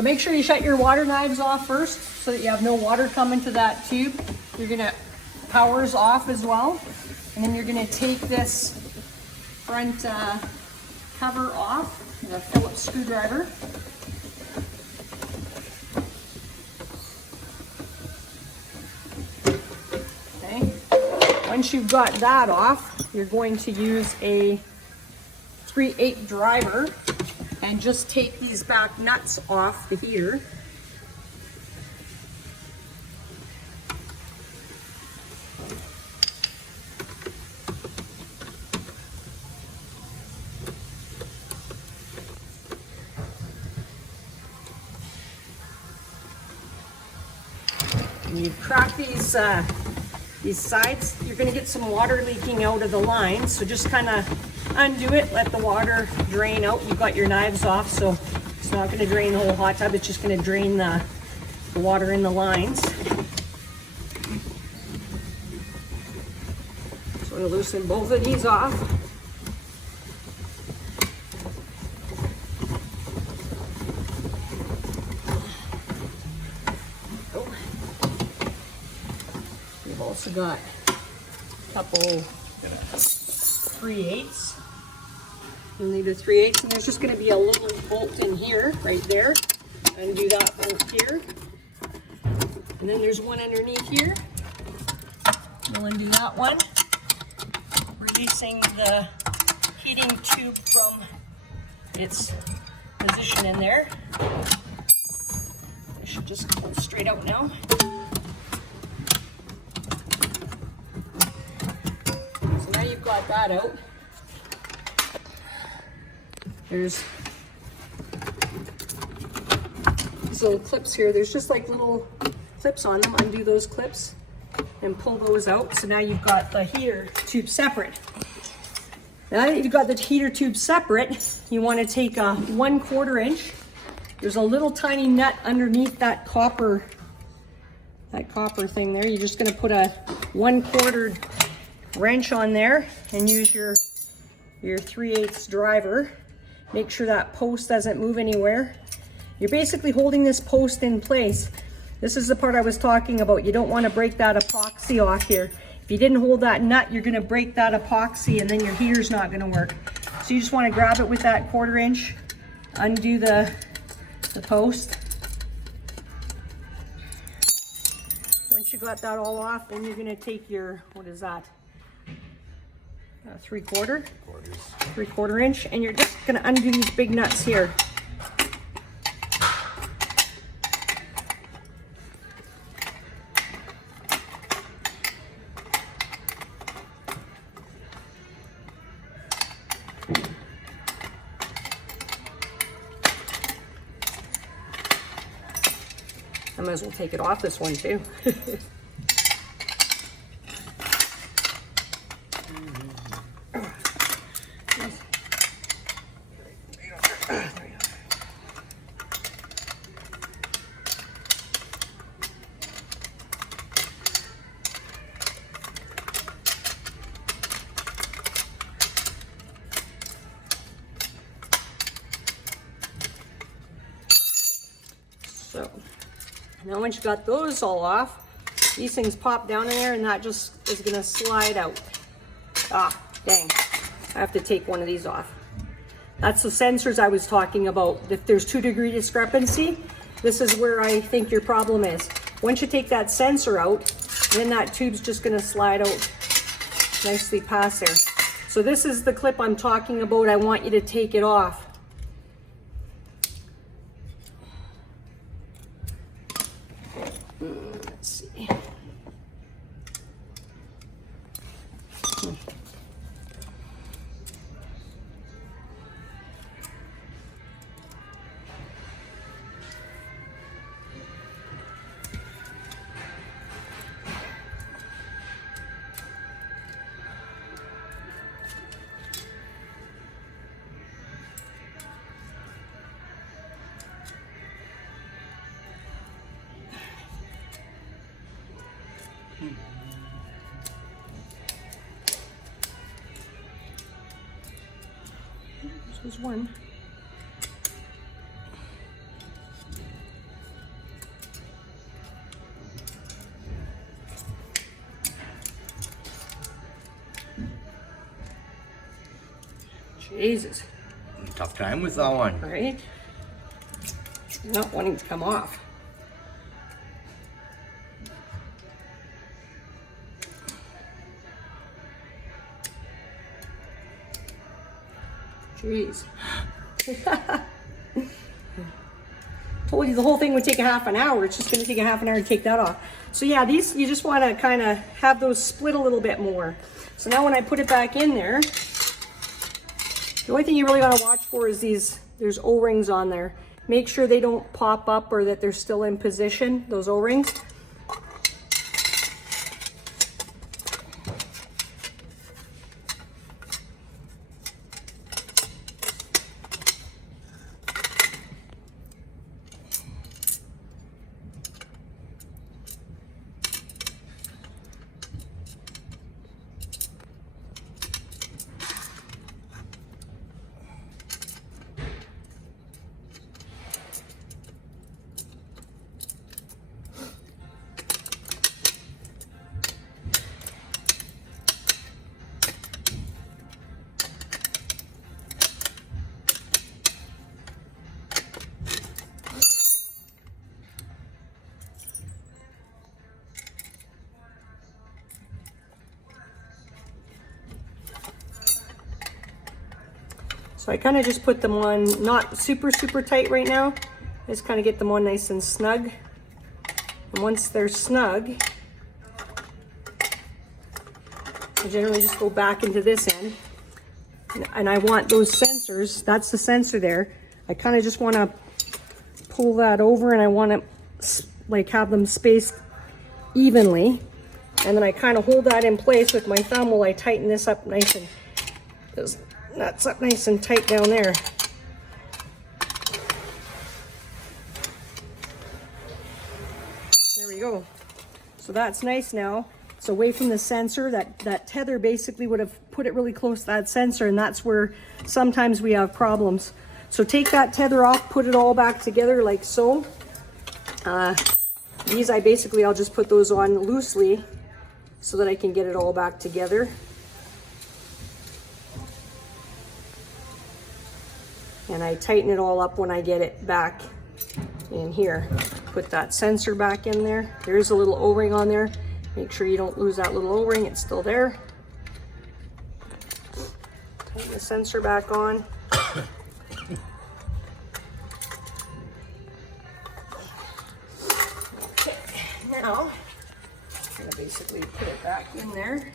So make sure you shut your water knives off first so that you have no water coming to that tube. You're gonna, power's off as well. And then you're gonna take this front cover off with a Phillips screwdriver. Okay. Once you've got that off, you're going to use a 3/8 driver and just take these back nuts off the heater. And you crack these sides, you're going to get some water leaking out of the line, so just kind of undo it, let the water drain out. You've got your knives off, so it's not going to drain the whole hot tub, it's just going to drain the water in the lines. So I'm going to loosen both of these off. We've also got a couple 3/8. You'll need a 3/8, and there's just going to be a little bolt in here, right there. Undo that bolt here. And then there's one underneath here. We'll undo that one. Releasing the heating tube from its position in there. It should just come straight out now. So now you've got that out. There's these little clips here. There's just like little clips on them. Undo those clips and pull those out. So now you've got the heater tube separate. Now that you've got the heater tube separate, you want to take a 1/4 inch. There's a little tiny nut underneath that copper thing there. You're just going to put a 1/4 wrench on there and use your 3/8 driver. Make sure that post doesn't move anywhere. You're basically holding this post in place. This is the part I was talking about. You don't want to break that epoxy off here. If you didn't hold that nut, you're going to break that epoxy and then your heater's not going to work. So you just want to grab it with that 1/4 inch, undo the post. Once you got that all off, then you're going to take your, what is that? 3/4 inch, and you're just going to undo these big nuts here. I might as well take it off this one too. So now once you got those all off, these things pop down in there and that just is gonna slide out. Ah, dang, I have to take one of these off. That's the sensors I was talking about. If there's 2-degree discrepancy, this is where I think your problem is. Once you take that sensor out, then that tube's just gonna slide out nicely past there. So this is the clip I'm talking about. I want you to take it off. Let's see. This was one. Jesus. Tough time with that one. Right? Not wanting to come off. Jeez. Told you the whole thing would take a half an hour. It's just going to take a half an hour to take that off. So yeah, these, you just want to kind of have those split a little bit more. So now when I put it back in there, the only thing you really want to watch for is these, there's O-rings on there. Make sure they don't pop up or that they're still in position, those O-rings. So I kind of just put them on, not super tight right now. I just kind of get them on nice and snug. And once they're snug, I generally just go back into this end. And I want those sensors, that's the sensor there. I kind of just want to pull that over and I want to like have them spaced evenly. And then I kind of hold that in place with my thumb while I tighten this up nice and those nuts up nice and tight down there. There we go. So that's nice now. It's away from the sensor. That tether basically would have put it really close to that sensor, and that's where sometimes we have problems. So take that tether off, put it all back together like so. These I'll just put those on loosely so that I can get it all back together. And I tighten it all up when I get it back in here. Put that sensor back in there. There's a little O-ring on there. Make sure you don't lose that little O-ring, it's still there. Tighten the sensor back on. Okay, now I'm gonna basically put it back in there.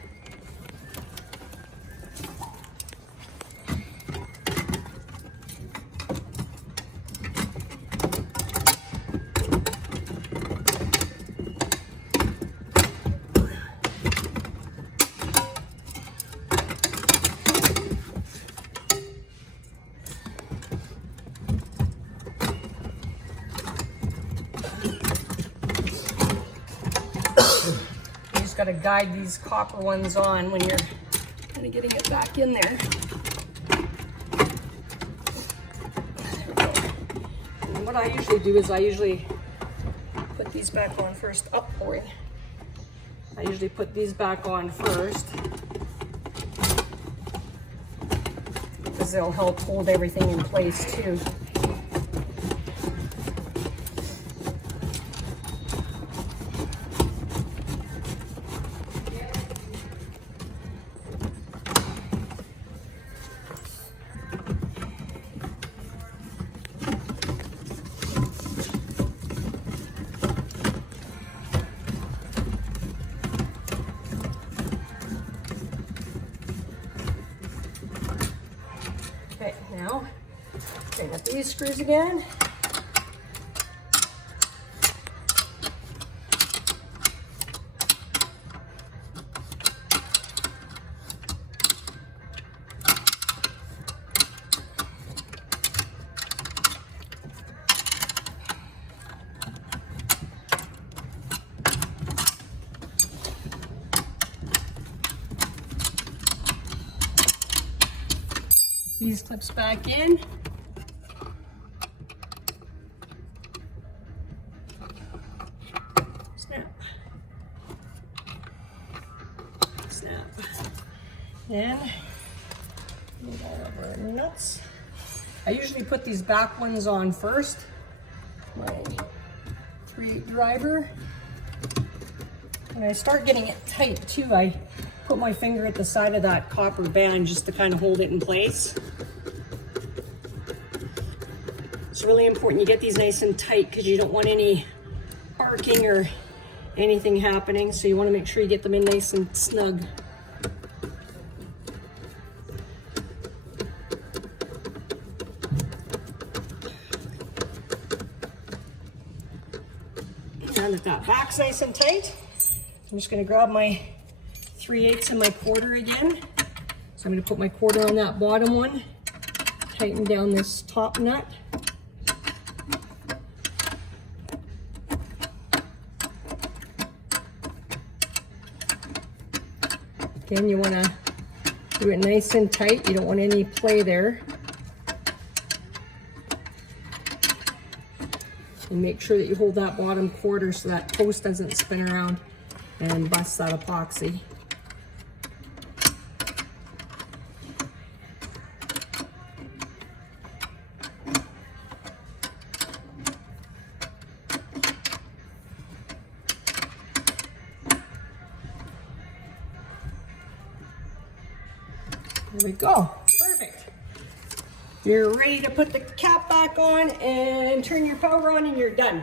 Got to guide these copper ones on when you're kind of getting it back in there. There we go. And what I usually do is I usually put these back on first. Oh, boy. I usually put these back on first because they'll help hold everything in place too. Okay, now bring up these screws again. These clips back in. Snap. Snap. Then Move all of our nuts. I usually put these back ones on first. My 3/8 driver. When I start getting it tight too, I put my finger at the side of that copper band just to kind of hold it in place. It's really important you get these nice and tight because you don't want any arcing or anything happening. So you want to make sure you get them in nice and snug. Now that that back's nice and tight, I'm just going to grab my 3/8 and my 1/4 again. So I'm going to put my 1/4 on that bottom one, tighten down this top nut. Again, you want to do it nice and tight. You don't want any play there. And make sure that you hold that bottom 1/4 so that post doesn't spin around and bust that epoxy. There we go, perfect. You're ready to put the cap back on and turn your power on and you're done.